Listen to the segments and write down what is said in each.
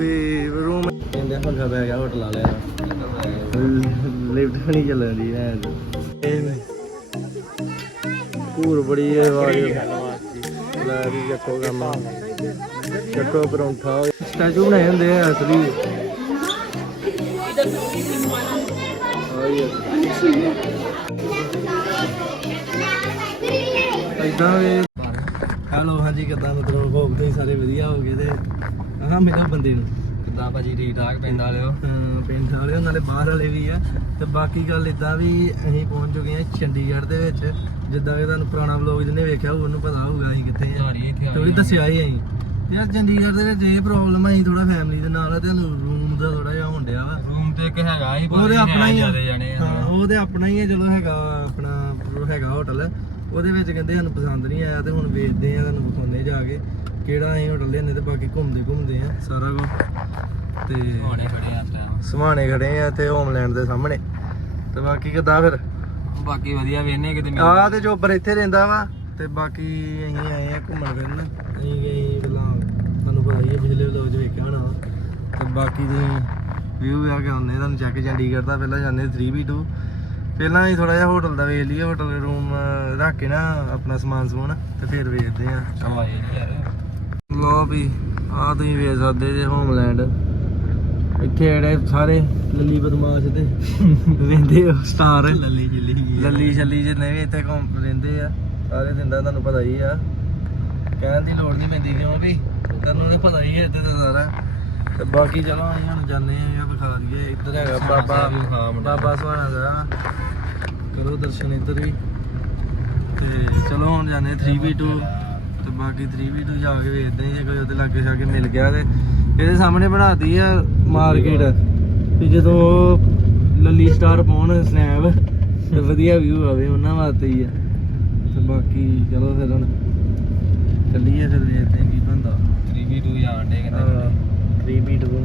ਵੀ room ਕਹਿੰਦੇ ਪੰਗਾ ਪੈ ਗਿਆ ਹੋਟਲ ਵਾਲਿਆਂ ਲਿਫਟ ਨਹੀਂ ਚੱਲਦੀ ਐ ਪੂਰ ਬੜੀ ਆਵਾਜ਼ ਲੈ ਵੀ ਚੱਕੋ ਕੰਮ ਚੱਕੋ ਪਰੌਂਠਾ ਸਟੈਚੂ ਬਣਾਏ ਹੁੰਦੇ ਆ ਅਸਲੀ ਇਦਾਂ ਹੈਲੋ ਹਾਂਜੀ ਕਿਦਾਂ? ਮਤਲਬ ਭੋਗ ਤੇ ਸਾਰੇ ਵਧੀਆ ਹੋ ਗਏ ਤੇ ਆਹ ਮੇਰਾ ਬੰਦੇ ਨੂੰ। ਕਿੱਦਾਂ ਭਾਜੀ ਠੀਕ ਠਾਕ ਪਿੰਡ ਵਾਲਿਓ? ਹਾਂ, ਪਿੰਡ ਵਾਲੇ ਨਾਲੇ ਬਾਹਰ ਵਾਲੇ ਵੀ ਆ। ਤੇ ਬਾਕੀ ਗੱਲ ਇਦਾਂ ਵੀ ਅਸੀਂ ਪਹੁੰਚ ਚੁੱਕੇ ਹਾਂ ਚੰਡੀਗੜ੍ਹ ਦੇ ਵਿੱਚ। ਜਿੱਦਾਂ ਕਿ ਤੁਹਾਨੂੰ ਪੁਰਾਣਾ ਵਲੌਗ ਜਿਹਨੇ ਵੇਖਿਆ ਹੋਊ ਉਹਨੂੰ ਪਤਾ ਹੋਊਗਾ ਅਸੀਂ ਕਿੱਥੇ ਆ। ਇੱਥੇ ਆ ਤੇ ਉਹਨੇ ਦੱਸਿਆ ਹੀ ਅਸੀਂ। ਯਾਰ ਚੰਡੀਗੜ੍ਹ ਦੇ ਵਿੱਚ ਇਹ ਪ੍ਰੋਬਲਮ ਅਸੀਂ ਥੋੜਾ ਫੈਮਿਲੀ ਦੇ ਨਾਲ ਆ ਤੇ ਰੂਮ ਦਾ ਥੋੜਾ ਜਿਹਾ ਹੁੰਦਿਆ ਵਾ। ਰੂਮ ਤੇ ਇੱਕ ਹੈਗਾ ਹੀ ਉਹਦੇ ਆਪਣਾ ਹੀ ਆ। ਜਿਆਦੇ ਜਾਣੇ ਆ। ਹਾਂ ਉਹਦੇ ਆਪਣਾ ਹੀ ਹੈ ਚਲੋ ਹੈਗਾ ਆਪਣਾ ਉਹ ਹੈਗਾ ਹੋਟਲ ਉਹਦੇ ਵਿੱਚ ਕਹਿੰਦੇ ਸਾਨੂੰ ਪਸੰਦ ਨਹੀਂ ਆਇਆ ਤੇ ਹੁਣ ਵੇਚਦੇ ਆ ਤੁਹਾਨੂੰ ਵਿਖਾਉਂਦੇ ਜਾ ਕੇ। ਕਿਹੜਾ ਅਸੀਂ ਹੋਟਲ ਲੈਣੇ ਤੇ ਬਾਕੀ ਘੁੰਮਦੇ ਘੁੰਮਦੇ ਆ ਸਾਰਾ ਕੁਝ ਤੇ ਹੋਣੇ ਖੜੇ ਆ ਟਾਈਮ ਸਮਾਣੇ ਖੜੇ ਆ ਤੇ ਹੋਮਲੈਂਡ ਦੇ ਸਾਹਮਣੇ। ਤੇ ਬਾਕੀ ਕਿੱਦਾਂ ਫਿਰ? ਬਾਕੀ ਵਧੀਆ ਵੇਨੇ ਕਿਤੇ ਆ ਤੇ ਚੋਬਰ ਇੱਥੇ ਰਹਿੰਦਾ ਵਾ ਤੇ ਬਾਕੀ ਅਸੀਂ ਆਏ ਆ ਘੁੰਮਣ ਫਿਰਨ। ਅਸੀਂ ਗਏ ਪਹਿਲਾਂ ਤੁਹਾਨੂੰ ਪਤਾ ਹੀ ਹੈ ਪਿਛਲੇ ਵਲੋਗ 'ਚ ਵੇਖਿਆ ਹੋਣਾ ਵਾ। ਤੇ ਬਾਕੀ ਦੇ ਵਿਊ ਆ ਕੇ ਆਉਂਦੇ ਤੁਹਾਨੂੰ ਚੈੱਕ ਚੰਡੀਗੜ੍ਹ ਦਾ ਪਹਿਲਾਂ ਜਾਂਦੇ 3v2 ਪਹਿਲਾਂ ਹੀ ਥੋੜਾ ਜਿਹਾ ਹੋਟਲ ਦਾ ਵੇਖ ਲਈਏ ਹੋਟਲ ਰੂਮ ਰੱਖ ਕੇ ਨਾ ਆਪਣਾ ਸਮਾਨ ਸਮੂਨ ਤੇ ਫਿਰ ਵੇਖਦੇ ਆ। ਆਏ ਨੀ ਯਾਰ ਲੋ ਵੀ ਆ ਤੁਸੀਂ ਵੇਖ ਸਕਦੇ ਜੇ ਹੋਮਲੈਂਡ ਇੱਥੇ ਜਿਹੜੇ ਸਾਰੇ ਲੱਲੀ ਬਦਮਾਸ਼ ਤੇ ਰਹਿੰਦੇ ਆ ਸਟਾਰ ਲੱਲੀ ਜਿੱਲੀ ਲੱਲੀ ਛੱਲੀ ਜਿੰਨੇ ਵੀ ਇੱਥੇ ਘੁੰਮ ਰਹਿੰਦੇ ਆ। ਸਾਰੇ ਦਿਨ ਦਾ ਤੁਹਾਨੂੰ ਪਤਾ ਹੀ ਆ। ਕਹਿਣ ਦੀ ਲੋੜ ਨਹੀਂ ਪੈਂਦੀ ਕਿਉਂ ਵੀ ਤੁਹਾਨੂੰ ਇਹ ਪਤਾ ਹੀ ਹੈ ਇੱਥੇ ਦਾ ਸਾਰਾ। ਤੇ ਬਾਕੀ ਚਲੋ ਅਸੀਂ ਹੁਣ ਜਾਂਦੇ ਆ ਇਹ ਵਿਖਾ ਦਈਏ। ਇੱਧਰ ਹੈਗਾ ਬਾਬਾ ਨੂੰ। ਬਾਬਾ ਸੁਹਾਣਾ ਦਾ ਕਰੋ ਦਰਸ਼ਨ ਇੱਧਰ ਵੀ। ਤੇ ਚਲੋ ਹੁਣ ਜਾਂਦੇ 3v2 ਤੇ ਬਾਕੀ 3v2 ਜਾ ਕੇ ਵੇਖਦੇ ਹਾਂ ਜੇ ਕੋਈ ਉਹਦੇ ਲਾਗੇ ਜਾ ਕੇ ਮਿਲ ਗਿਆ ਤੇ ਇਹਦੇ ਸਾਹਮਣੇ ਬਣਾਤੀ ਆ ਮਾਰਕੀਟ ਵੀ ਜਦੋਂ ਲੱਲੀ ਸਟਾਰ ਪਾਉਣ ਸਨੈਪ ਤੇ ਵਧੀਆ ਵਿਊ ਆਵੇ ਉਹਨਾਂ ਵਾਸਤੇ ਹੀ ਆ। ਤੇ ਬਾਕੀ ਚਲੋ ਫਿਰ ਹੁਣ ਚੱਲੀਏ ਫਿਰ ਵੇਖਦੇ ਕੀ ਬਣਦਾ। 3v2 ਜਾਣ ਦੇ ਕਹਿੰਦੇ 3v2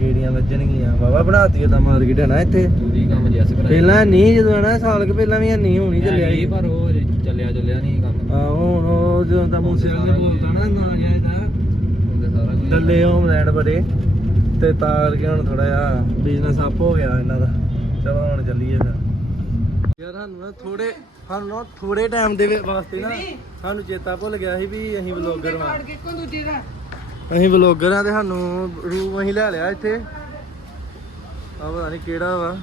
ਗੇੜੀਆਂ ਵੱਜਣਗੀਆਂ। ਵਾਵਾ ਬਣਾਤੀ ਉਹਦਾ ਮਾਰਕੀਟ ਹੈ ਨਾ ਇੱਥੇ। ਪੂਰੀ ਕੰਮ ਪਹਿਲਾਂ ਨਹੀਂ ਜਦੋਂ ਨਾ ਸਾਲ ਕੁ ਪਹਿਲਾਂ ਵੀ ਨਹੀਂ ਹੋਣੀ ਚੱਲਿਆ ਪਰ ਉਹ ਹਜੇ ਚੱਲਿਆ ਚੱਲਿਆ ਨਹੀਂ ਕੰਮ ਆ ਹੁਣ ਉਹ ਜਦੋਂ ਤਾਂ ਮੂਸੇ ਵਾਲੇ ਬੋਲਦਾ ਨਾ ਨਾ ਜਾਇ ਦਾ ਹੁੰਦੇ ਸਾਰਾ ਕੁਝ। ਡੱਲੇ ਹੋਮਲੈਂਡ ਬੜੇ ਤੇ ਤਾਂ ਕਰਕੇ ਹੁਣ ਥੋੜਾ ਜਿਹਾ ਬਿਜ਼ਨਸ ਅਪ ਹੋ ਗਿਆ ਇਹਨਾਂ ਦਾ। ਚਲੋ ਹੁਣ ਚੱਲੀਏ ਫਿਰ। ਯਾਰ ਸਾਨੂੰ ਨਾ ਥੋੜੇ ਸਾਨੂੰ ਨਾ ਥੋੜੇ ਟਾਈਮ ਦੇ ਵਿੱਚ ਵਾਸਤੇ ਨਾ ਸਾਨੂੰ ਚੇਤਾ ਭੁੱਲ ਗਿਆ ਸੀ ਵੀ ਅਸੀਂ ਵਲੌਗਰ ਵਾਂ। ਅਸੀਂ ਵਲੌਗਰ ਆ ਤੇ ਸਾਨੂੰ ਰੂਮ ਅਸੀਂ ਲੈ ਲਿਆ ਇੱਥੇ। ਆ ਪਤਾ ਨਹੀਂ ਕਿਹੜਾ ਵਾ।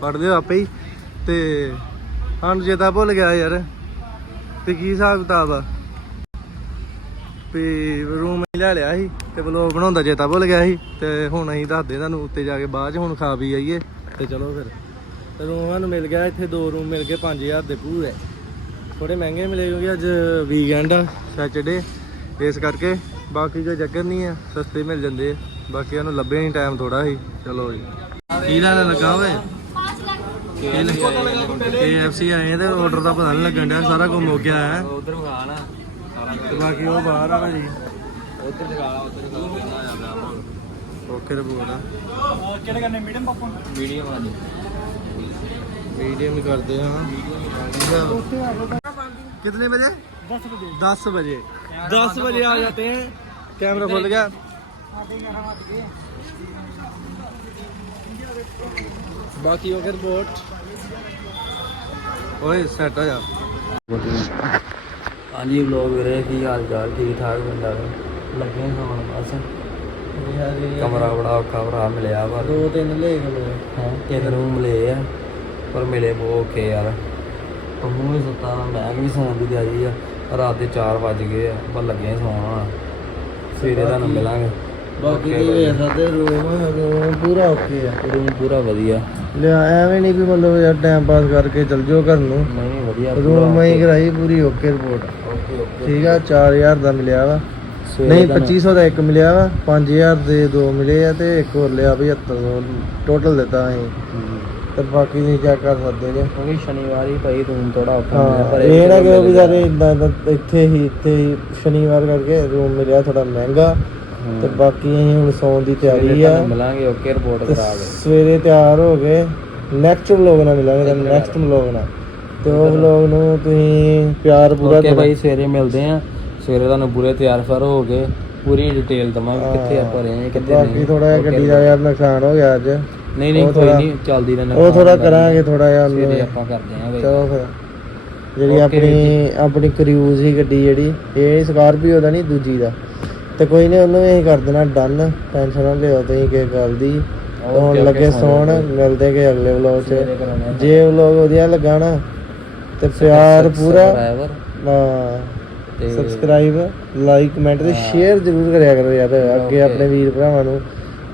ਪੜਦੇ ਹੋ ਆਪੇ ਹੀ। ਤੇ ਸਾਨੂੰ ਚੇਤਾ ਭੁੱਲ ਗਿਆ ਯਾਰ। ਤੇ ਕੀ ਹਿਸਾਬ ਕਿਤਾਬ ਆ? ਵੀ ਰੂਮ ਹੀ ਲੈ ਲਿਆ ਸੀ ਤੇ ਵਲੋਗ ਬਣਾਉਂਦਾ ਚੇਤਾ ਭੁੱਲ ਗਿਆ ਸੀ ਤੇ ਹੁਣ ਅਸੀਂ ਦੱਸਦੇ ਤੁਹਾਨੂੰ ਉੱਤੇ ਜਾ ਕੇ ਬਾਅਦ ਚ ਹੁਣ ਖਾ ਪੀ ਆਈਏ। ਤੇ ਚਲੋ ਫਿਰ। ਤੇ ਰੂਮ ਸਾਨੂੰ ਮਿਲ ਗਿਆ ਇੱਥੇ ਦੋ ਰੂਮ ਮਿਲ ਗਏ 5000 ਦੇ ਪੂਰੇ ਥੋੜੇ ਮਹਿੰਗੇ ਮਿਲੇ ਕਿਉਂਕਿ ਅੱਜ ਵੀਕਐਂਡ ਆ ਸੈਚਰਡੇ ਇਸ ਕਰਕੇ ਬਾਕੀ ਕੋਈ ਚੱਕਰ ਨਹੀਂ ਆ ਸਸਤੇ ਮਿਲ ਜਾਂਦੇ ਆ। ਬਾਕੀ ਉਹਨੂੰ ਲੱਭੇ ਨਹੀਂ ਟਾਈਮ ਥੋੜਾ ਸੀ। ਚਲੋ ਜੀ। ਕੀ ਲੈਣ ਲੱਗਾ ਓਏ? KFC ਆਏ ਤੇ ਆਰਡਰ ਦਾ ਪਤਾ ਨਹੀਂ ਲੱਗਣ ਡਿਆ ਸਾਰਾ ਕੁਝ ਮੁੱਕ ਗਿਆ ਹੈ। ਉਧਰ ਵਿਖਾ ਨਾ ਤੇ ਬਾਕੀ ਉਹ ਬਾਹਰ ਆ ਭਾਜੀ ਉਧਰ ਦਿਖਾ ਉਧਰ ਦਿਖਾ ਕਿੰਨਾ ਆ ਗਿਆ ਓਕੇ ਰਿਪੋਰਟ ਆ ਕਿਹੜੇ ਕਰਨੇ ਮੀਡੀਅਮ ਪਾਪਨ ਮੀਡੀਅਮ ਆ ਜੀ मीडियम करते हैं कितने बजे दस बजे दस बजे आ जाते हैं कैमरा खुल गया बाकी अगर बोट ओए सेट हो जा ਹਾਂਜੀ ਵਲੌਗ ਵੀਰੇ ਕੀ ਹਾਲ ਚਾਲ ਠੀਕ ਠਾਕ ਬੰਦਾ ਲੱਗੇ ਹੋਣ ਬਸ। ਕਮਰਾ ਬੜਾ ਔਖਾ ਭਰਾ ਮਿਲਿਆ ਵਾ। ਦੋ ਤਿੰਨ ਲੈ ਗਏ ਹਾਂ? ਤਿੰਨ ਰੂਮ ਲਏ ਆ ਪਰ ਮਿਲੇ ਬਹੁਤ ਔਖੇ ਯਾਰ। ਤੂੰ ਵੀ ਸੁੱਤਾ ਮੈਂ ਵੀ ਸੌਣ ਦੀ ਤਿਆਰੀ ਆ। ਰਾਤ ਦੇ 4 ਵਜ ਗਏ ਆ ਪਰ ਲੱਗੇ ਸੌਣਾ ਸਵੇਰੇ ਤੁਹਾਨੂੰ ਮਿਲਾਂਗੇ। ਬਾਕੀ ਦੀ ਵੇਖ ਸਕਦੇ ਰੂਮ ਰੂਮ ਪੂਰਾ ਓਕੇ ਆ। ਰੂਮ ਪੂਰਾ ਵਧੀਆ। ਲਿਆ ਐਵੇਂ ਨਹੀਂ ਵੀ ਮਤਲਬ ਯਾਰ ਟਾਈਮ ਪਾਸ ਕਰਕੇ ਚਲ ਜਾਓ ਘਰ ਨੂੰ। ਨਹੀਂ ਵਧੀਆ ਰੂਮ ਹੀ ਕਰਾਈ ਪੂਰੀ ਓਕੇ ਰਿਪੋਰਟ ਠੀਕ ਆ 4000 ਦਾ ਮਿਲਿਆ ਵਾ। ਨਹੀਂ 2500 ਦਾ ਇੱਕ ਮਿਲਿਆ ਵਾ 5000 ਦੇ ਦੋ ਮਿਲੇ ਆ ਤੇ ਇੱਕ ਹੋਰ ਲਿਆ 7500 ਟੋਟਲ ਦਿੱਤਾ ਅਸੀਂ। ਤੇ ਬਾਕੀ ਨਹੀਂ ਚੈੱਕ ਕਰ ਸਕਦੇ ਜੇ। ਕਿਉਂਕਿ ਸ਼ਨੀਵਾਰ ਹੀ ਭਾਈ ਰੂਮ ਥੋੜਾ ਔਖਾ ਹੁੰਦਾ ਪਰ ਇਹ ਇੱਥੇ ਹੀ ਇੱਥੇ ਸ਼ਨੀਵਾਰ ਕਰਕੇ ਰੂਮ ਮਿਲਿਆ ਥੋੜਾ ਮਹਿੰਗਾ। ਤੇ ਬਾਕੀ ਅਸੀਂ ਹੁਣ ਸੌਣ ਦੀ ਤਿਆਰੀ ਆ। ਮਿਲਾਂਗੇ ਓਕੇ ਰਿਪੋਰਟ ਕਰਾ ਕੇ। ਸਵੇਰੇ ਤਿਆਰ ਹੋ ਗਏ ਨੈਕਸਟ ਵਲੋਗ ਨਾਲ ਮਿਲਾਂਗੇ ਤੁਹਾਨੂੰ ਨੈਕਸਟ ਵਲੋਗ ਨਾਲ। ਤੇ ਉਹ ਵਲੋਗ ਨੂੰ ਤੁਸੀਂ ਪਿਆਰ ਪੂਰਾ ਓਕੇ ਭਾਈ ਸਵੇਰੇ ਮਿਲਦੇ ਆ। ਸਵੇਰੇ ਤੁਹਾਨੂੰ ਪੂਰੇ ਤਿਆਰ ਫਰ ਹੋ ਕੇ ਪੂਰੀ ਡਿਟੇਲ ਦਵਾਂਗੇ ਕਿੱਥੇ ਆਪਾਂ ਰਹੇ ਹਾਂ ਕਿੱਥੇ ਬਾਕੀ ਥੋੜਾ ਜਿਹਾ ਗੱਡੀ ਦਾ ਯਾਰ ਨੁਕਸਾਨ ਹੋ ਗਿਆ ਅੱਜ। ਨਹੀਂ ਨਹੀਂ ਕੋਈ ਨਹੀਂ ਚੱਲਦੀ ਰਹਿਣਾ ਉਹ ਥੋੜਾ ਕਰਾਂਗੇ ਥੋੜਾ ਜਿਹਾ ਸਵੇਰੇ ਆਪਾਂ ਕਰਦੇ ਆਂ ਚਲੋ ਫਿਰ। ਜਿਹੜੀ ਆਪਣੀ ਆਪਣੀ ਕਰੂਜ਼ ਸੀ ਗੱਡੀ ਜਿਹੜੀ ਇਹ ਸਕਾਰਪੀਓ ਦਾ ਨਹੀਂ ਦੂਜੀ ਦਾ। ਤੇ ਕੋਈ ਨਹੀਂ ਉਹਨੂੰ ਵੀ ਅਸੀਂ ਕਰ ਦੇਣਾ ਡਨ ਟੈਨਸ਼ਨ ਨਾ ਲਿਓ ਤੁਸੀਂ ਕਿਸੇ ਗੱਲ ਦੀ ਹੁਣ ਲੱਗੇ ਸੌਣ। ਮਿਲਦੇ ਕਿ ਅਗਲੇ ਵਲੌਗ 'ਚ। ਜੇ ਵਲੌਗ ਵਧੀਆ ਲੱਗਾ ਨਾ ਤੇ ਪਿਆਰ ਪੂਰਾ ਸਬਸਕ੍ਰਾਈਬ ਲਾਈਕ ਕਮੈਂਟ ਤੇ ਸ਼ੇਅਰ ਜ਼ਰੂਰ ਕਰਿਆ ਕਰੋ ਯਾਰ ਅੱਗੇ. ਆਪਣੇ ਵੀਰ ਭਰਾਵਾਂ ਨੂੰ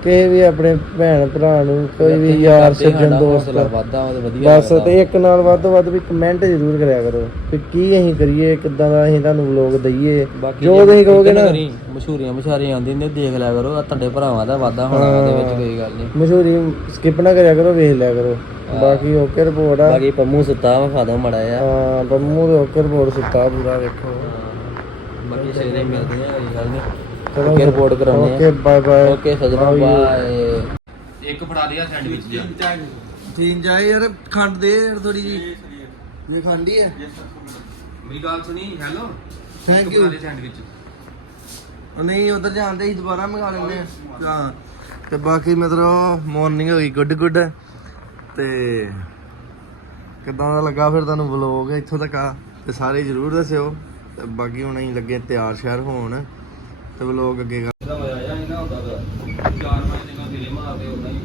ਕਿਸੇ ਵੀ ਆਪਣੇ ਭੈਣ ਭਰਾ ਨੂੰ ਕੋਈ ਵੀ ਯਾਰ ਸੱਜਣ ਦੋਸਤ ਹੌਸਲਾ ਵੱਧਦਾ ਵਾ ਤੇ ਵਧੀਆ ਬਸ ਤੇ ਇੱਕ ਨਾਲ ਵੱਧ ਤੋਂ ਵੱਧ ਵੀ ਕਮੈਂਟ ਜ਼ਰੂਰ ਕਰਿਆ ਕਰੋ ਕਿ ਕੀ ਅਸੀਂ ਕਰੀਏ ਕਿੱਦਾਂ ਦਾ ਅਸੀਂ ਤੁਹਾਨੂੰ ਵਲੌਗ ਦਈਏ। ਜੋ ਤੁਸੀਂ ਕਹੋਗੇ ਨਾ ਮਸ਼ਹੂਰੀਆਂ ਮਸ਼ਾਰੀਆਂ ਆਉਂਦੀਆਂ ਨੇ ਦੇਖ ਲਿਆ ਕਰੋ ਆਹ ਤੁਹਾਡੇ ਭਰਾਵਾਂ ਦਾ ਵਾਦਾ ਹੋਣਾ ਉਹਦੇ ਵਿੱਚ ਕੋਈ ਗੱਲ ਨਹੀਂ। ਮਸ਼ਹੂਰੀ ਸਕਿਪ ਨਾ ਕਰਿਆ ਕਰੋ ਵੇਖ ਲਿਆ ਕਰੋ। ਬਾਕੀ ਓਕੇ ਰਿਪੋਰਟ ਆ। ਬਾਕੀ ਪੰਮੂ ਸੁੱਤਾ ਵਾ ਖਾਦਾ ਮੜਾ ਆ ਹਾਂ ਬੰਮੂ ਦੇ ਓਕੇ ਰਿਪੋਰਟ ਸੁੱਤਾ ਪੂਰਾ ਵੇਖੋ। ਬਾਕੀ ਸਵੇਰੇ ਮਿਲਦੇ ਆ ਗੱਲ ਨਹੀਂ। ਚਲੋ ਓਕੇ ਰਿਪੋਰਟ ਕਰਾਉਣੇ ਓਕੇ ਬਾਏ ਬਾਏ ਓਕੇ ਸਜਣਾ ਬਾਏ। ਇੱਕ ਫੜਾ ਦਿਆ ਸੈਂਡਵਿਚ ਜਾ। ਠੀਕ ਜਾਏ ਯਾਰ ਖੰਡ ਦੇ ਥੋੜੀ ਜੀ ਇਹ ਖੰਡ ਹੀ ਮੇਰੀ ਗੱਲ ਸੁਣੀ ਹੈਲੋ। ਥੈਂਕ ਯੂ ਸੈਂਡਵਿਚ ਉਹ ਨਹੀਂ ਉਧਰ ਜਾਂਦੇ ਹੀ ਦੁਬਾਰਾ ਮੰਗਾ ਲੈਂਦੇ ਆ। ਹਾਂ। ਤੇ ਬਾਕੀ ਮਤਲਬ ਮਾਰਨਿੰਗ ਹੋ ਗਈ ਗੁੱਡ ਗੁੱਡ ਤੇ ਕਿੱਦਾਂ ਦਾ ਲੱਗਾ ਫਿਰ ਤੁਹਾਨੂੰ ਵਲੌਗ ਇੱਥੋਂ ਤੱਕ ਆ। ਤੇ ਸਾਰੇ ਜਰੂਰ ਦੱਸਿਓ। ਤੇ ਬਾਕੀ ਹੁਣ ਅਸੀਂ ਲੱਗੇ ਤਿਆਰ ਸ਼ਹਿਰ ਹੋਣ। ਤੇ ਵਲੌਗ ਅੱਗੇ ਕਰ ਇਹਦਾ ਹੋਇਆ ਜਾਂ ਇਹਨਾਂ ਹੁੰਦਾ ਦਾ ਚਾਰ ਪੰਜ ਦਿਨਾਂ ਫਿਰੇ ਮਾਰਦੇ ਉਦਾਂ ਹੀ।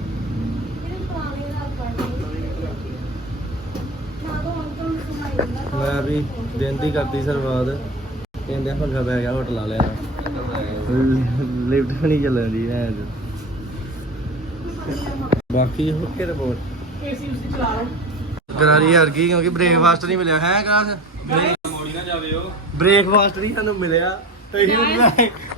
ਮੈਂ ਵੀ ਬੇਨਤੀ ਕਰਦੀ ਸਰਵਾਦ। ਕਹਿੰਦੇ ਪੰਗਾ ਪੈ ਗਿਆ ਹੋਟਲ ਵਾਲਿਆਂ ਦਾ। ਲਿਫਟ ਨਹੀਂ ਚੱਲਦੀ ਹੈ ਅੱਜ ਬਾਕੀ ਹੋ ਕੇ ਰਿਪੋਰਟ। ਏਸੀ ਉਸੇ ਚਲਾ ਲਓ ਕਰਾਰੀ ਹਰ ਗਈ ਕਿਉਂਕਿ ਬ੍ਰੇਕਫਾਸਟ ਨਹੀਂ ਮਿਲਿਆ। ਹੈ ਕਾਸ ਮੋੜੀ ਨਾ ਜਾਵੇ ਉਹ। ਬ੍ਰੇਕਫਾਸਟ ਨਹੀਂ ਸਾਨੂੰ ਮਿਲਿਆ। ਤੇ ਅਸੀਂ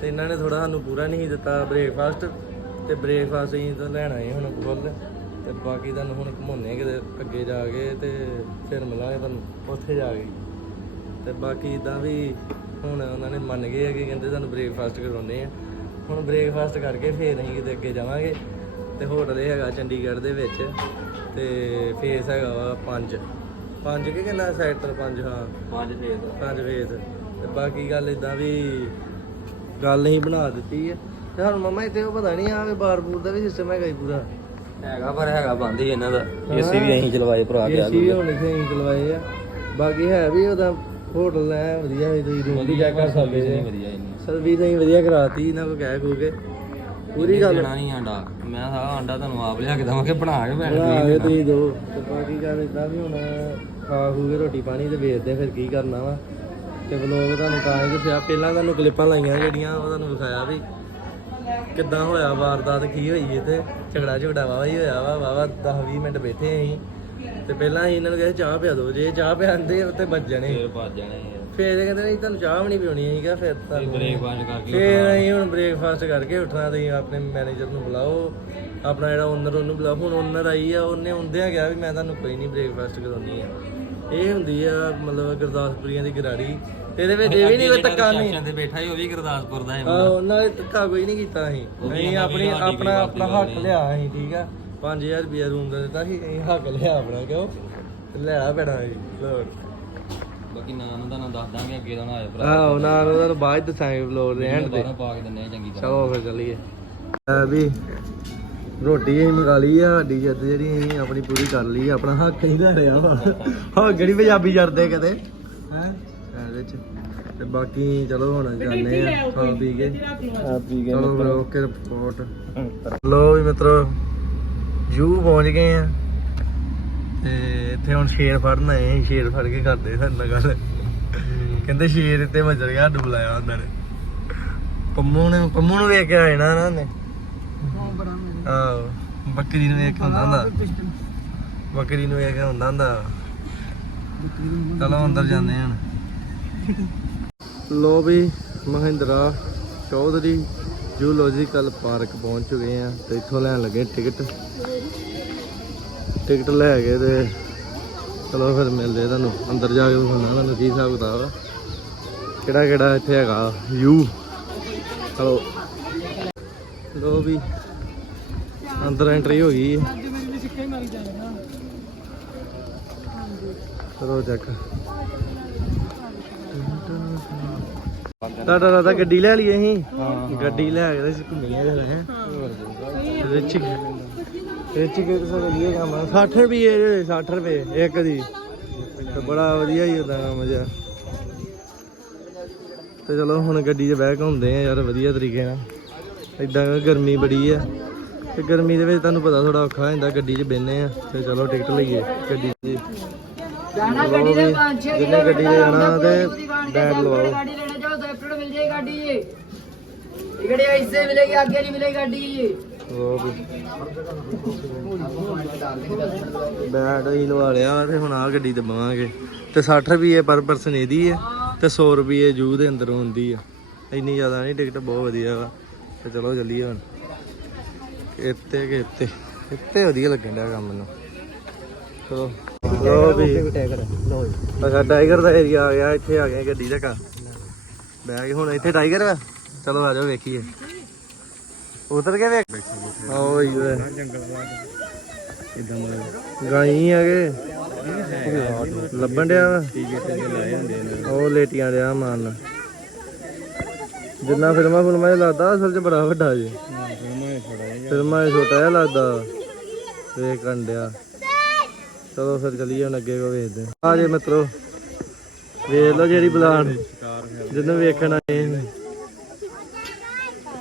ਤੇ ਇਹਨਾਂ ਨੇ ਥੋੜਾ ਸਾਨੂੰ ਪੂਰਾ ਨਹੀਂ ਦਿੱਤਾ ਬ੍ਰੇਕਫਾਸਟ ਤੇ ਬ੍ਰੇਕਫਾਸਟ ਅਸੀਂ ਤਾਂ ਲੈਣਾ ਹੈ ਹੁਣ ਫੁੱਲ ਤੇ ਬਾਕੀ ਤੁਹਾਨੂੰ ਹੁਣ ਘਮਾਉਨੇ ਕਿਤੇ ਅੱਗੇ ਜਾ ਕੇ ਤੇ ਫਿਰ ਮਿਲਾਂਗੇ ਤੁਹਾਨੂੰ ਉੱਥੇ ਜਾ ਕੇ। ਤੇ ਬਾਕੀ ਇਦਾਂ ਵੀ ਹੁਣ ਉਹਨਾਂ ਨੇ ਮੰਨ ਗਏ ਆ ਕਿ ਕਹਿੰਦੇ ਤੁਹਾਨੂੰ ਬ੍ਰੇਕਫਾਸਟ ਕਰਾਉਨੇ ਆ। ਹੁਣ ਬ੍ਰੇਕਫਾਸਟ ਕਰਕੇ ਫੇਰ ਅਸੀਂ ਕਿਤੇ ਅੱਗੇ ਜਾਵਾਂਗੇ ਤੇ ਹੋਟਲ ਇਹ ਹੈਗਾ ਚੰਡੀਗੜ੍ਹ ਦੇ ਵਿੱਚ ਤੇ ਫੇਸ ਹੈਗਾ ਵਾ 5 5 ਕਿ ਕਿੰਨਾ ਸੈਕਟਰ 5 ਹਾਂ। ਪੰਜ ਫੇਰ ਪੰਜ ਫੇਸ ਤੇ ਬਾਕੀ ਗੱਲ ਇਦਾਂ ਵੀ ਗੱਲ ਨਹੀਂ ਬਣਾ ਦਿੱਤੀ ਹੈ। ਤੇ ਹੁਣ ਮਮਾ ਇੱਥੇ ਉਹ ਪਤਾ ਨਹੀਂ ਆਵੇ ਬਾਰਬੂਰ ਦਾ ਵੀ ਸਿਸਟਮ ਹੈਗਾ ਹੀ ਪੂਰਾ। ਹੈਗਾ ਪਰ ਹੈਗਾ ਬੰਦ ਹੀ ਇਹਨਾਂ ਦਾ। ਏਸੀ ਵੀ ਅਸੀਂ ਚਲਵਾਏ ਭਰਾ ਕੇ ਆ ਏਸੀ ਵੀ ਹੁਣ ਇੱਥੇ ਹੀ ਚਲਵਾਏ ਆ। ਬਾਕੀ ਹੈ ਵੀ ਉਹਦਾ ਹੋਟਲ ਹੈ ਵਧੀਆ ਵੀ ਤੁਸੀਂ ਰੂਮ ਵੀ ਚੈੱਕ ਕਰ ਸਕਦੇ ਨਹੀਂ ਜੀ ਵਧੀਆ ਇੰਨੀ। ਸਰਵਿਸ ਅਸੀਂ ਵਧੀਆ ਕਰਾਤੀ ਇਹਨਾਂ ਕੋ ਕਹਿ ਕੂ ਕੇ। ਪੂਰੀ ਗੱਲ ਦੇਣਾ ਨਹੀਂ ਆਂਡਾ। ਮੈਂ ਸਾਰਾ ਆਂਡਾ ਤੁਹਾਨੂੰ ਆਪ ਲਿਆ ਕੇ ਦਵਾਂਗੇ ਬਣਾ ਕੇ ਭੈਣ ਕੇ ਤੁਸੀਂ ਦੋ ਤੇ ਬਾਕੀ ਗੱਲ ਇਦਾਂ ਵੀ ਹੁਣ ਖਾ ਖੂ ਕੇ ਰੋਟੀ ਪਾਣੀ ਤੇ ਵੇਚਦੇ ਫਿਰ ਕੀ ਕਰਨਾ ਵਾ। ਤੇ ਵਲੋਗ ਤੁਹਾਨੂੰ ਤਾਂ ਹੀ ਦੱਸਿਆ। ਪਹਿਲਾਂ ਤੁਹਾਨੂੰ ਕਲਿੱਪਾਂ ਲਾਈਆਂ ਜਿਹੜੀਆਂ ਉਹ ਤੁਹਾਨੂੰ ਵਿਖਾਇਆ ਵੀ ਕਿੱਦਾਂ ਹੋਇਆ ਵਾਰਦਾਤ ਕੀ ਹੋਈ ਇੱਥੇ? ਝਗੜਾ ਝਗੜਾ ਵਾਵਾ ਹੀ ਹੋਇਆ ਵਾ ਵਾਵਾ 10 20 ਮਿੰਟ ਬੈਠੇ ਅਸੀਂ। ਤੇ ਪਹਿਲਾਂ ਅਸੀਂ ਇਹਨਾਂ ਨੂੰ ਕਹਿੰਦੇ ਚਾਹ ਪਿਆ ਦਿਓ ਜੇ ਚਾਹ ਪਿਆਉਂਦੇ ਉੱਤੇ ਵੱਜ ਜਾਣੇ। ਫੇਰ ਭੱਜ ਜਾਣੇ ਫੇਰ ਇਹ ਕਹਿੰਦੇ ਨਹੀਂ ਤੁਹਾਨੂੰ ਚਾਹ ਵੀ ਨਹੀਂ ਅਸੀਂ ਕਿਹਾ ਫਿਰ ਤੁਹਾਨੂੰ ਬ੍ਰੇਕਫਾਸਟ ਕਰਕੇ ਫੇਰ ਅਸੀਂ ਹੁਣ ਬ੍ਰੇਕਫਾਸਟ ਕਰਕੇ ਉੱਠਣਾ ਤੁਸੀਂ ਆਪਣੇ ਮੈਨੇਜਰ ਨੂੰ ਬੁਲਾਓ। ਆਪਣਾ ਜਿਹੜਾ ਓਨਰ ਉਹਨੂੰ ਬੁਲਾਓ। ਹੁਣ ਓਨਰ ਆਈ ਆ ਉਹਨੇ ਹੁੰਦਿਆਂ ਗਿਆ ਵੀ ਮੈਂ ਤੁਹਾਨੂੰ ਕੋਈ ਨਹੀਂ ਬ੍ਰੇਕਫਾਸਟ ਕਰਾਉਣੀ ਆ। ਇਹ ਹੁੰਦੀ ਆ ਮਤਲਬ ਗੁਰਦਾਸਪੁਰੀਆਂ ਦੀ ਗਰਾਰੀ। ਇਹਦੇ ਵਿੱਚ ਇਹ ਵੀ ਨਹੀਂ ਕੋਈ ਧੱਕਾ ਨਹੀਂ। ਸਟੇਸ਼ਨ ਤੇ ਬੈਠਾ ਹੀ ਉਹ ਵੀ ਗੁਰਦਾਸਪੁਰ ਦਾ ਹੈ ਆ ਉਹਨਾਂ ਨੇ ਧੱਕਾ ਕੋਈ ਨਹੀਂ ਕੀਤਾ ਅਸੀਂ। ਅਸੀਂ ਆਪਣੀ ਆਪਣਾ ਆਪਣਾ ਹੱਕ ਲਿਆ ਅਸੀਂ ਠੀਕ ਆ? 5000 ਰੁਪਏ ਰੂਮ ਦਾ ਦਿੱਤਾ ਸੀ ਅਸੀਂ ਹੱਕ ਲਿਆ ਆਪਣਾ ਕਿਉਂ? ਲੈਣਾ ਪੈਣਾ ਸੀ ਲੋੜ। ਬਾਕੀ ਨਾਂ ਨੂੰ ਤੁਹਾਨੂੰ ਦੱਸ ਦਾਂਗੇ ਅੱਗੇ ਦਾ ਨਾ ਆਏ ਭਰਾ। ਆਹ ਨਾ ਉਹਨਾਂ ਨੂੰ ਬਾਅਦ ਚ ਦੱਸਾਂਗੇ ਲੋੜ ਰਹਿਣ ਦੇ। ਦੁਬਾਰਾ ਪਾ ਕੇ ਦਿੰਨੇ ਆ ਚੰਗੀ ਤਰ੍ਹਾਂ। ਚਲੋ ਫਿਰ ਚੱਲੀਏ। ਆ ਵੀ। ਰੋਟੀ ਅਸੀਂ ਮੰਗਾ ਲਈ ਆ ਸਾਡੀ ਜਿੱਦ ਜਿਹੜੀ ਅਸੀਂ ਆਪਣੀ ਪੂਰੀ ਕਰ ਲਈ ਆ, ਆਪਣਾ ਹੱਕ ਹੀ ਲੈ ਰਿਹਾ ਵਾ। ਹਾਂ ਕਿਹੜੀ ਪੰਜਾਬੀ ਕਰਦੇ ਕਦੇ ਹੈ? ਇਹਦੇ ਚ। ਤੇ ਬਾਕੀ ਚਲੋ ਹੁਣ ਜਾਂਦੇ ਆ ਖਾ ਪੀ ਕੇ। ਆ ਪੀ ਚਲੋ ਫਿਰ ਓਕੇ ਰਿਪੋਰਟ। ਲੋ ਵੀ ਮਿੱਤਰੋ ਜੂ ਪਹੁੰਚ ਗਏ ਆ। ਤੇ ਇੱਥੇ ਹੁਣ ਸ਼ੇਰ ਫੜਨਾ ਹੈ ਸ਼ੇਰ ਫੜ ਕੇ ਕਰਦੇ ਸਾਡੇ ਨਾਲ ਗੱਲ। ਕਹਿੰਦੇ ਸ਼ੇਰ ਇੱਥੇ ਮਜਰ ਗਿਆ ਡੁੱਬ ਲਾਇਆ ਉਹਨਾਂ ਨੇ। ਪੰਮੂ ਨੇ ਪੰਮੂ ਨੂੰ ਵੇਖ ਕੇ ਆਏ ਨਾ ਉਹਨਾਂ ਨੇ। ਆਹੋ ਬੱਕਰੀ ਨੂੰ ਵੇਖ ਕੇ ਹੁੰਦਾ। ਹੁੰਦਾ ਬੱਕਰੀ ਨੂੰ ਵੇਖ ਕੇ ਹੁੰਦਾ। ਹੁੰਦਾ ਚਲੋ ਅੰਦਰ ਜਾਂਦੇ ਹਾਂ ਲੋ ਵੀ ਮਹਿੰਦਰਾ ਚੌਧਰੀ ਜੂਲੋਜੀਕਲ ਪਾਰਕ ਪਹੁੰਚ ਚੁੱਕੇ ਆ ਤੇ ਇੱਥੋਂ ਲੈਣ ਲੱਗੇ ਟਿਕਟ। ਟਿਕਟ ਲੈ ਕੇ ਤੇ ਚਲੋ ਫਿਰ ਮਿਲਦੇ ਤੁਹਾਨੂੰ। ਅੰਦਰ ਜਾ ਕੇ ਦਿਖਾਉਣਾ ਤੁਹਾਨੂੰ ਕੀ ਹਿਸਾਬ ਕਿਤਾਬ ਕਿਹੜਾ ਕਿਹੜਾ ਇੱਥੇ ਹੈਗਾ? ਯੂ। ਚਲੋ। ਲੋ ਵੀ ਅੰਦਰ ਐਂਟਰੀ ਹੋ ਗਈ ਹੈ। ਅੱਜ ਮੇਰੀ ਵੀ ਸਿੱਕੇ ਮਾਰੀ ਜਾਏਗਾ ਕਰੋ ਚੈੱਕ ਤੁਹਾਡਾ ਰਾਤਾ ਗੱਡੀ ਲੈ ਲਈ ਅਸੀਂ? ਗੱਡੀ ਲੈ ਕੇ ਅਸੀਂ ਘੁੰਮੀਏ ਫਿਰ ਹੈ। ਰਿਚ ਰਿਚ ਕੇ ਤਾਂ ਵਧੀਆ ਕੰਮ ਆ? 60 ਰੁਪਏ 60 ਰੁਪਏ ਇੱਕ ਦੀ। ਤੇ ਬੜਾ ਵਧੀਆ ਹੀ ਹੁੰਦਾ ਕੰਮ ਜਿਹਾ। ਤੇ ਚਲੋ ਹੁਣ ਗੱਡੀ 'ਚ ਬਹਿ ਕੇ ਘੁੰਮਦੇ ਆ ਯਾਰ ਵਧੀਆ ਤਰੀਕੇ ਨਾਲ। ਇਦਾਂ ਗਰਮੀ ਬੜੀ ਆ। ਤੇ ਗਰਮੀ ਦੇ ਵਿੱਚ ਤੁਹਾਨੂੰ ਪਤਾ ਥੋੜਾ ਔਖਾ ਹੁੰਦਾ ਗੱਡੀ 'ਚ ਬੈਨੇ ਆ। ਤੇ ਚਲੋ ਟਿਕਟ ਲਈਏ ਗੱਡੀ 'ਚ ਜਾਣਾ ਗੱਡੀ ਦੇ ਜਾਣਾ ਤੇ ਬੈਗ ਲਵਾਓ। ਗੱਡੀ ਲੈਣੇ ਜਾਓ ਸੈਪਰੇਟ ਮਿਲ ਜਾਏ ਗੱਡੀ ਜੀ ਟਿਕਟ ਐਸੇ ਮਿਲੇਗੀ ਅੱਗੇ ਨਹੀਂ ਮਿਲੇਗੀ ਗੱਡੀ। ਜੀ ਬੈਡ ਹੀ ਲਵਾ ਲਿਆ ਤੇ ਹੁਣ ਆ ਗੱਡੀ ਤੇ ਬਵਾਂਗੇ ਤੇ 60 ਰੁਪਏ ਪਰ ਪਰਸਨ ਇਹਦੀ ਹੈ ਤੇ 100 ਰੁਪਏ ਜੂ ਦੇ ਅੰਦਰ ਹੁੰਦੀ ਆ। ਇੰਨੀ ਜ਼ਿਆਦਾ ਨਹੀਂ ਟਿਕਟ ਬਹੁਤ ਵਧੀਆ ਵਾ। ਤੇ ਚਲੋ ਚੱਲੀਏ ਹੁਣ। ਇੱਥੇ ਕਿ ਇੱਥੇ? ਇੱਥੇ ਵਧੀਆ ਲੱਗਣ ਡਿਆ ਕੰਮ ਮੈਨੂੰ। ਚਲੋ। ਲੋ ਵੀ। ਅੱਛਾ ਟਾਈਗਰ ਦਾ ਏਰੀਆ ਆ ਗਿਆ ਇੱਥੇ ਆ ਗਏ ਗੱਡੀ ਤੱਕ ਬਹਿ ਗਏ ਹੁਣ ਇੱਥੇ ਟਾਈਗਰ ਆ। ਚਲੋ ਆ ਜਾਓ ਵੇਖੀਏ। ਉਤਰ ਕੇ ਵੇਖ। ਓਏ। ਜੰਗਲ ਗਾਈ ਆਗੇ ਲੱਭਣ ਡਿਆ ਵਾ। ਉਹ ਲੇਟੀਆਂ ਡਿਆ ਮਾਰਨ। ਜਿੰਨਾ ਫਿਲਮਾਂ ਫਿਲਮਾਂ 'ਚ ਲੱਗਦਾ, ਅਸਲ 'ਚ ਬੜਾ ਵੱਡਾ ਜੇ। ਫਿਲਮਾਂ 'ਚ ਛੋਟਾ ਜਿਹਾ ਲੱਗਦਾ। ਵੇਖ ਕੰਡਿਆ। ਚਲੋ ਫਿਰ ਚੱਲੀਏ ਹੁਣ ਅੱਗੇ ਕੋ ਵੇਖਦੇ ਆ ਜੇ ਮਿੱਤਰੋ, ਵੇਖ ਲਓ ਜਿਹੜੀ ਬਲਾਨ ਜਿਹਨੂੰ ਵੇਖਣ ਆਏ ਨੇ।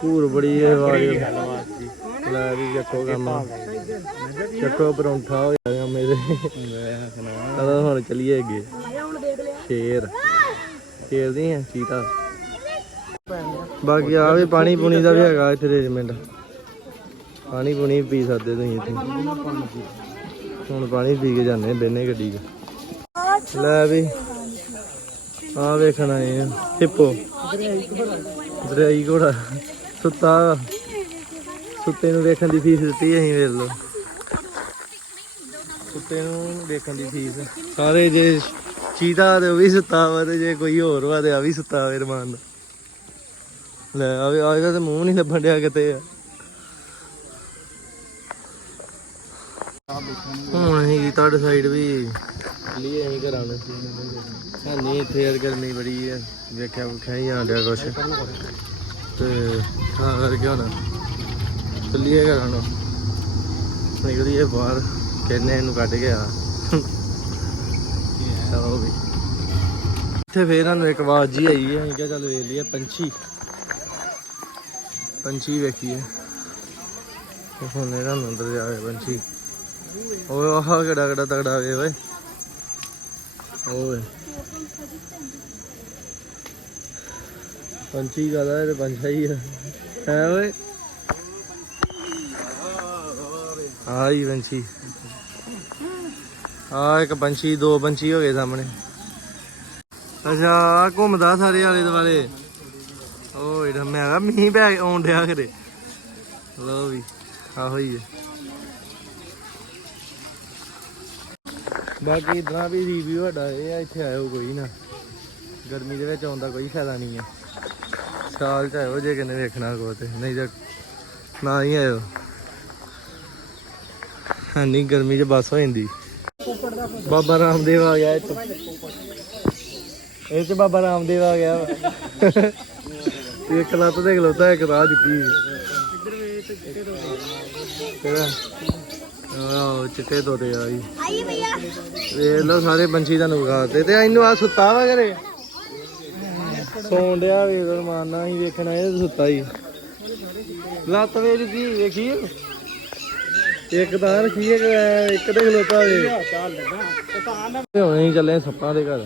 ਘੂਰ ਬੜੀ ਹੈ ਆਵਾਜ਼ ਲੈ ਵੀ ਚੱਕੋ ਕੰਮ। ਚੱਕੋ ਪਰੌਂਠਾ ਹੋ ਜਾਏਗਾ ਮੇਰੇ ਚਲੋ ਹੁਣ ਚੱਲੀਏ ਅੱਗੇ। ਸ਼ੇਰ। ਸ਼ੇਰ ਨਹੀਂ ਹੈ, ਚੀਤਾ। ਬਾਕੀ ਆ ਵੀ ਪਾਣੀ ਪੁਣੀ ਦਾ ਵੀ ਹੈਗਾ ਇੱਥੇ ਅਰੇਂਜਮੈਂਟ ਪਾਣੀ ਪੂਣੀ ਪੀ ਸਕਦੇ ਤੁਸੀਂ ਇੱਥੇ। ਹੁਣ ਪਾਣੀ ਪੀ ਕੇ ਜਾਂਦੇ ਬੈਨੇ ਗੱਡੀ 'ਚ। ਲੈ ਵੀ ਆ ਵੇਖਣ ਆਏ ਆ। ਹਿੱਪੋ ਦਰਿਆਈ ਘੋੜਾ। ਸੁੱਤਾ ਸੁੱਤੇ ਨੂੰ ਵੇਖਣ ਦੀ ਫੀਸ ਦਿੱਤੀ ਅਸੀਂ ਵੇਖ ਲਓ। ਸੁੱਤੇ ਨੂੰ ਵੇਖਣ ਦੀ ਫੀਸ। ਸਾਰੇ ਜੇ ਚੀਤਾ ਤੇ ਉਹ ਵੀ ਸੁੱਤਾ ਵਾ ਤੇ ਜੇ ਕੋਈ ਹੋਰ ਵਾ ਤੇ ਆ ਵੀ ਸੁੱਤਾ ਵੇ ਰਮਾਨ। ਲੈ ਆਵੇ ਆਏਗਾ ਤੇ ਮੂੰਹ ਨਹੀਂ ਲੱਭਣ ਡਿਆ ਕਿਤੇ। ਆ ਹੁਣ ਅਸੀਂ ਤੁਹਾਡੇ ਸਾਈਡ ਵੀ ਲਈ ਅਸੀਂ ਘਰਾਂ ਨੂੰ ਸਾਨੀ ਇੱਥੇ ਯਾਰ ਗਰਮੀ ਬੜੀ ਹੈ ਵੇਖਿਆ ਵੇਖਿਆ ਹੀ ਆਂਡਿਆ ਕੁਛ। ਤੇ ਤਾਂ ਕਰਕੇ ਹੁਣ? ਚੱਲੀਏ ਘਰਾਂ ਨੂੰ। ਨਿਕਲੀਏ ਬਾਹਰ। ਕਹਿੰਨੇ ਇਹਨੂੰ ਕੱਢ ਗਿਆ ਚਲੋ ਵੀ। ਇੱਥੇ ਫੇਰ ਸਾਨੂੰ ਇੱਕ ਆਵਾਜ਼ ਜੀ ਆਈ ਹੈ। ਅਸੀਂ ਕਿਹਾ ਚੱਲ ਵੇਖ ਲਈਏ, ਪੰਛੀ। ਪੰਛੀ ਵੇਖੀਏ। ਹੁਣ ਇਹਨਾਂ ਨੂੰ ਅੰਦਰ ਜਾ ਕੇ ਪੰਛੀ। ਓਏ, ਆਹ ਕਿਹੜਾ ਕਿਹੜਾ ਤਗੜਾ ਵੇ ਓਏ। ਓਏ। ਪੰਛੀ ਕਹਦਾ ਤੇ ਪੰਛਾ ਹੀ ਆ। ਹੈ ਓਏ। ਆਈ ਪੰਛੀ। ਆ ਇੱਕ ਪੰਛੀ, ਦੋ ਪੰਛੀ ਹੋ ਗਏ ਸਾਹਮਣੇ। ਅੱਛਾ ਘੁੰਮਦਾ ਸਾਰੇ ਆਲੇ ਦੁਆਲੇ। ਓ ਮੈਂ ਕਿਹਾ ਮੀਂਹ ਪੈ ਆਉਣ ਡਿਆ ਕਰੇ ਲੋ ਵੀ, ਆਹੋ ਹੀ ਹੈ ਬਾਕੀ ਇਦਾਂ ਵੀ ਰਿਵਿਊ ਸਾਡਾ ਇਹ ਆ, ਇੱਥੇ ਆਇਓ ਕੋਈ ਨਾ। ਗਰਮੀ ਦੇ ਵਿੱਚ ਆਉਣ ਦਾ ਕੋਈ ਫਾਇਦਾ ਨਹੀਂ ਆ। ਸਾਲ ਚ ਆਇਓ ਜੇ ਕਿਨੇ ਵੇਖਣਾ ਕੋ ਤੇ, ਨਹੀਂ ਤਾਂ ਨਾ ਹੀ ਆਇਓ। ਹਾਂ ਨਹੀਂ ਗਰਮੀ ਚ ਬਸ ਹੋ ਜਾਂਦੀ। ਬਾਬਾ ਰਾਮਦੇਵ ਆ ਗਿਆ ਇੱਥੇ। ਇਹ ਚ ਬਾਬਾ ਰਾਮਦੇਵ ਆ ਗਿਆ ਇੱਕ ਲੱਤ ਤੇ ਖਲੋਤਾ ਇੱਕ ਰਾਹ ਚੁੱਕੀ ਕਿਹੜਾ? ਆਹ ਚਿੱਟੇ ਤੋਤੇ ਆ ਜੀ। ਆਈ ਭਈਆ। ਵੇਖ ਲਓ ਸਾਰੇ ਪੰਛੀ ਤੁਹਾਨੂੰ ਵਿਖਾਤੇ। ਤੇ ਇਹਨੂੰ ਆ ਸੁੱਤਾ ਵਾ ਘਰੇ? ਸੌਣ ਡਿਆ ਵੇ ਮਾਰਨਾ ਹੀ ਵੇਖਣਾ ਇਹ ਸੁੱਤਾ ਹੀ ਲੱਤ ਵੇਚ ਦੀ ਵੇਖੀ? ਇੱਕ ਤਾਂ ਰੱਖੀ ਇੱਕ ਇੱਕ ਤੇ ਖਲੋਤਾ ਵੇ। ਤੇ ਹੁਣ ਚੱਲੇ ਸੱਪਾਂ ਦੇ ਘਰ।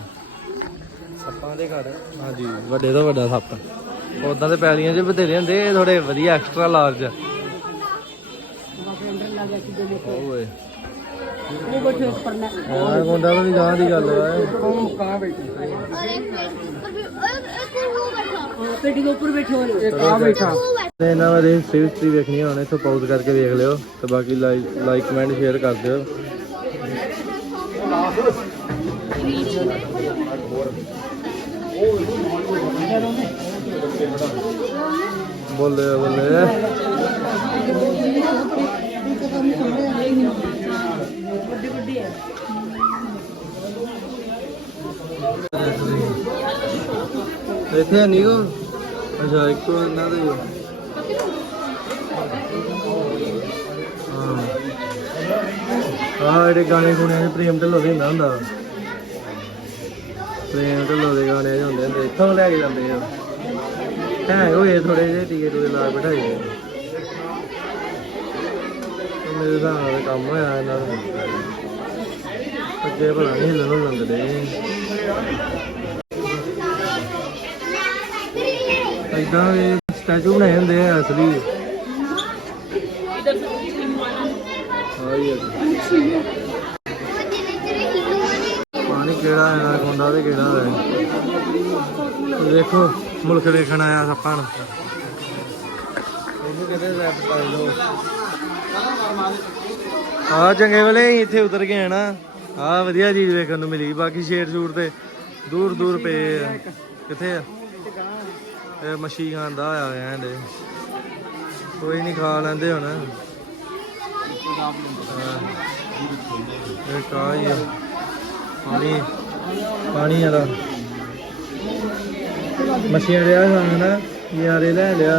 ਸੱਪਾਂ ਦੇ ਘਰ? ਹਾਂਜੀ ਵੱਡੇ ਤੋਂ ਵੱਡਾ ਸੱਪ। ਉਦਾਂ ਦੇ ਪੈਲੀਆਂ 'ਚ ਬਥੇਰੇ ਹੁੰਦੇ, ਇਹ ਥੋੜੇ ਵਧੀਆ ਐਕਸਟਰਾ ਲਾਰਜ ਆ ਦੀ ਗੱਲ ਇਹਨਾਂ ਬਾਰੇ ਵੇਖਣੀ ਹੋਣੇ ਕਰਕੇ ਵੇਖ ਲਿਓ, ਤੇ ਬਾਕੀ ਲਾਈਕ ਕਮੈਂਟ ਸ਼ੇਅਰ ਕਰ ਦਿਓ। ਬੋਲੇ ਬੋਲੇ। ਇੱਥੇ ਨਹੀਂ ਕੋ ਅੱਛਾ, ਇੱਕੋ ਇਹਨਾਂ ਦੇ ਹਾਂ ਆਹ ਗਾਣੇ ਗੁਣੇ ਪ੍ਰੇਮ ਢਿੱਲੋਂ ਦੇ ਹੁੰਦਾ ਹੁੰਦਾ। ਪ੍ਰੇਮ ਢਿੱਲੋਂ ਦੇ ਗਾਣੇ ਹੁੰਦੇ ਹੁੰਦੇ, ਇੱਥੋਂ ਲੈ ਕੇ ਜਾਂਦੇ ਆ। ਹੈ ਹੋਏ ਥੋੜੇ ਜਿਹੇ ਟੀਕੇ ਟੂਕੇ ਲਾ ਬਿਠਾਈ ਦੇ ਤੇ ਮੇਰੇ ਤਾਂ ਕੰਮ ਹੋਇਆ ਇਹਨਾਂ ਦਾ। ਅੱਗੇ ਭਲਾ ਨਹੀਂ ਹਿੱਲਣ ਹੁੱਲਣ ਦੇ ਇਦਾਂ ਦੇ ਸਟੈਚੂ ਬਣਾਏ ਹੁੰਦੇ ਆ ਅਸਲੀ। ਆਈ ਪਾਣੀ ਕਿਹੜਾ ਹੈ ਤੇ ਕਿਹੜਾ ਹੈ? ਦੇਖੋ, ਮੁਲਕ ਦੇਖਣ ਆਇਆ ਆਪਾਂ ਨੂੰ। ਇਹਨੂੰ ਕਹਿੰਦੇ ਰੈਪ ਕਰ ਲੋ ਆ ਚੰਗੇ ਵੇਲੇ ਇੱਥੇ ਉਤਰ ਗਏ ਨਾ ਆ ਵਧੀਆ ਚੀਜ਼ ਵੇਖਣ ਨੂੰ ਮਿਲੀ। ਬਾਕੀ ਸ਼ੇਰ ਸ਼ੂਰ ਤੇ ਦੂਰ ਦੂਰ ਪਏ ਆ। ਕਿੱਥੇ ਆ? ਇਹ ਮੱਛੀ ਖਾਂਦਾ ਹੋਇਆ ਹੋਇਆ ਇਹਦੇ। ਕੋਈ ਨਹੀਂ ਖਾ ਲੈਂਦੇ ਹੁਣ। ਇਹ ਕਾ ਹੀ ਆ? ਪਾਣੀ ਪਾਣੀ ਵਾਲਾ। ਮੱਛੀਆਂ ਰਿਆ ਖਾਣ ਨਾ ਯਾਰੇ ਲੈ ਲਿਆ।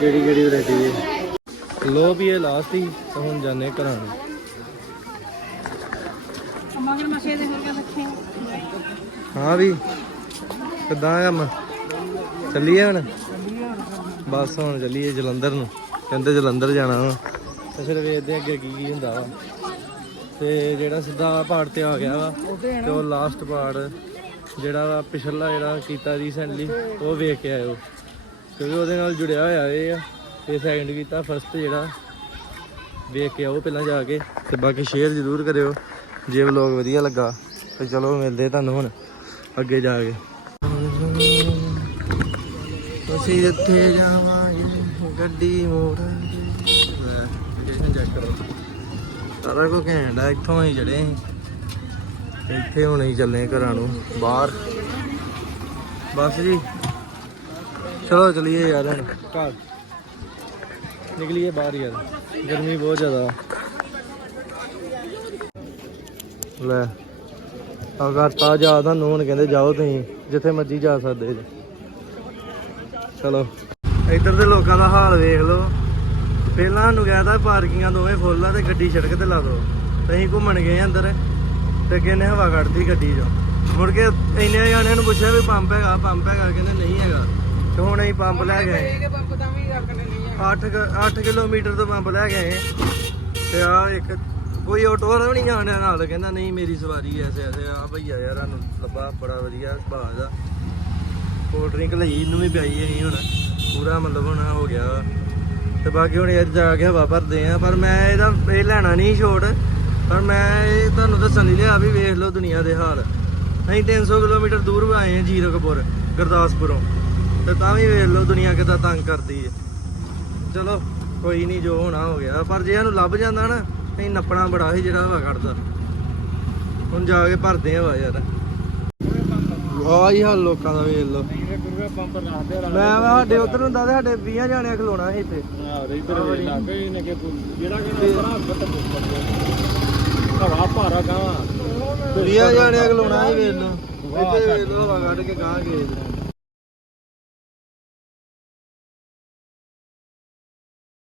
ਕਿਹੜੀ ਕਿਹੜੀ ਵੈਰਾਈਟੀ ਹੈ? ਲੋ ਵੀ ਇਹ ਲਾਸਟ ਹੀ ਹੁਣ ਜਾਣੇ ਘਰਾਂ ਨੂੰ। ਮਗਰ ਮਸੇ ਦੇ ਹੋਰ ਕਿਆ ਰੱਖੇ ਹਾਂ ਵੀ ਕਿੱਦਾਂ ਆ ਕੰਮ? ਚੱਲੀਏ ਹੁਣ? ਬਸ ਹੁਣ ਚੱਲੀਏ ਜਲੰਧਰ ਨੂੰ। ਕਹਿੰਦੇ ਜਲੰਧਰ ਜਾਣਾ ਵਾ। ਤੇ ਫਿਰ ਵੇਖਦੇ ਅੱਗੇ ਕੀ ਕੀ ਹੁੰਦਾ ਵਾ। ਤੇ ਜਿਹੜਾ ਸਿੱਧਾ ਪਹਾੜ ਤੇ ਆ ਗਿਆ ਵਾ ਤੇ ਉਹ ਲਾਸਟ ਪਹਾੜ ਜਿਹੜਾ ਵਾ ਪਿਛਲਾ ਜਿਹੜਾ ਕੀਤਾ ਰੀਸੈਂਟਲੀ ਉਹ ਵੇਖ ਕੇ ਆਇਓ। ਕਿਉਂਕਿ ਉਹਦੇ ਨਾਲ ਜੁੜਿਆ ਹੋਇਆ ਇਹ ਆ। ਤੇ ਸੈਕਿੰਡ ਕੀਤਾ ਫਸਟ ਜਿਹੜਾ। ਵੇਖ ਕੇ ਆਓ ਪਹਿਲਾਂ ਜਾ ਕੇ। ਤੇ ਬਾਕੀ ਸ਼ੇਅਰ ਜ਼ਰੂਰ ਕਰਿਓ ਜੇ ਵਲੌਗ ਵਧੀਆ ਲੱਗਾ। ਤੇ ਚਲੋ ਮਿਲਦੇ ਤੁਹਾਨੂੰ ਹੁਣ ਅੱਗੇ ਜਾ ਕੇ। ਅਸੀਂ ਇੱਥੇ ਜਾਵਾਂਗੇ ਗੱਡੀ ਮੋੜਾਂਗੇ ਲੈ ਲੋਕੇਸ਼ਨ ਚੈੱਕ ਕਰੋ ਸਾਰਾ ਕੁਝ ਘੈਂਟ ਆ ਇੱਥੋਂ ਹੀ ਅਸੀਂ ਇੱਥੇ ਹੁਣ ਅਸੀਂ ਚੱਲੇ ਘਰਾਂ ਨੂੰ ਬਾਹਰ। ਬਸ ਜੀ। ਚਲੋ ਚਲੀਏ ਯਾਰ। ਹੁਣ ਘਰ। ਨਿਕਲੀਏ ਬਾਹਰ ਯਾਰ। ਗਰਮੀ ਬਹੁਤ ਜ਼ਿਆਦਾ। ਲੈ ਆ ਕਰਤਾ ਜਾ ਤੁਹਾਨੂੰ ਹੁਣ ਕਹਿੰਦੇ ਜਾਓ ਤੁਸੀਂ ਜਿੱਥੇ ਮਰਜ਼ੀ ਜਾ ਸਕਦੇ ਚਲੋ। ਇੱਧਰ ਦੇ ਲੋਕਾਂ ਦਾ ਹਾਲ ਵੇਖ ਲਓ। ਪਹਿਲਾਂ ਸਾਨੂੰ ਕਹਿਤਾ ਪਾਰਕਿੰਗਾਂ ਦੋਵੇਂ ਫੁੱਲ ਆ ਤੇ ਗੱਡੀ ਸੜਕ ਤੇ ਲਾ ਦੋ। ਅਸੀਂ ਘੁੰਮਣ ਗਏ ਅੰਦਰ, ਤੇ ਕਿਨੇ ਹਵਾ ਕੱਢਦੀ ਗੱਡੀ 'ਚੋਂ। ਮੁੜ ਕੇ ਇੰਨੇ ਜਾਣਿਆਂ ਨੂੰ ਪੁੱਛਿਆ ਵੀ ਪੰਪ ਹੈਗਾ ਪੰਪ ਹੈਗਾ, ਕਹਿੰਦੇ ਨਹੀਂ ਹੈਗਾ। ਤੇ ਹੁਣ ਅਸੀਂ ਪੰਪ ਲੈ ਗਏ ਇਹ ਬੰਪ 8 8 ਕਿਲੋਮੀਟਰ ਤੋਂ ਪੰਪ ਲੈ ਗਏ ਤੇ ਆ ਇੱਕ ਕੋਈ ਆਟੋ ਵਾਲਾ ਵੀ ਨਹੀਂ ਜਾਣਿਆ ਨਾਲ, ਕਹਿੰਦਾ ਨਹੀਂ ਮੇਰੀ ਸਵਾਰੀ ਐਸੇ ਐਸੇ। ਆ ਭਈਆ ਯਾਰ, ਸਾਨੂੰ ਲੱਭਾ, ਬੜਾ ਵਧੀਆ ਸੁਭਾਅ ਦਾ ਕੋਲਡ ਡਰਿੰਕ ਲਈ, ਇਹਨੂੰ ਵੀ ਪਿਆਈ ਅਸੀਂ ਹੁਣ। ਪੂਰਾ ਮਤਲਬ ਹੁਣ ਹੋ ਗਿਆ ਵਾ। ਤੇ ਬਾਕੀ ਹੁਣ ਯਾਰ ਜਾ ਕੇ ਹਵਾ ਭਰਦੇ ਆ, ਪਰ ਮੈਂ ਇਹਦਾ ਇਹ ਲੈਣਾ ਨਹੀਂ ਛੋੜ ਪਰ ਮੈਂ ਇਹ ਤੁਹਾਨੂੰ ਦੱਸਣ ਲਈ ਲਿਆ ਵੀ ਵੇਖ ਲਓ ਦੁਨੀਆ ਦੇ ਹਾਲ। ਅਸੀਂ 300 ਕਿਲੋਮੀਟਰ ਦੂਰ ਆਏ ਹਾਂ ਜੀਰਕਪੁਰ, ਗੁਰਦਾਸਪੁਰੋਂ। ਤੇ ਤਾਂ ਵੀ ਵੇਖ ਲਓ ਦੁਨੀਆ ਕਿਦਾਂ ਤੰਗ ਕਰਦੀ ਹੈ ਚਲੋ, ਕੋਈ ਨਹੀਂ, ਜੋ ਹੋਣਾ ਹੋ ਗਿਆ। ਪਰ ਜੇ ਇਹਨੂੰ ਲੱਭ ਜਾਂਦਾ ਨਾ ਅਸੀਂ ਨੱਪਣਾ ਬੜਾ ਸੀ ਜਿਹੜਾ ਹਵਾ ਕੱਢਦਾ। ਹੁਣ ਜਾ ਕੇ ਭਰਦੇ ਆ ਹਵਾ ਯਾਰ। ਆ ਹੀ ਹਾਲ ਲੋਕਾਂ ਦਾ ਵੇਖ ਲਓ। ਪੰਪ ਰੱਖਦੇ ਮੈਂ ਸਾਡੇ ਉਧਰ ਹੁੰਦਾ ਤੇ ਸਾਡੇ 20 ਜਾਣਿਆਂ ਖਲੋਣਾ ਸੀ ਇੱਥੇ। ਆ ਇਧਰ ਲੱਗ ਨੇ ਕਿ ਜਿਹੜਾ ਕਿ ਬੜਾ ਹੱਥ ਹਵਾ ਭਾਰਾ ਗਾਵਾਂ 20 ਜਾਣਿਆਂ ਖਲੋਣਾ ਸੀ ਵੇਖ ਲਓ ਇੱਥੇ ਵੇਖ ਲਓ ਹਵਾ ਕੱਢ ਕੇ ਗਾਂ ਗਏ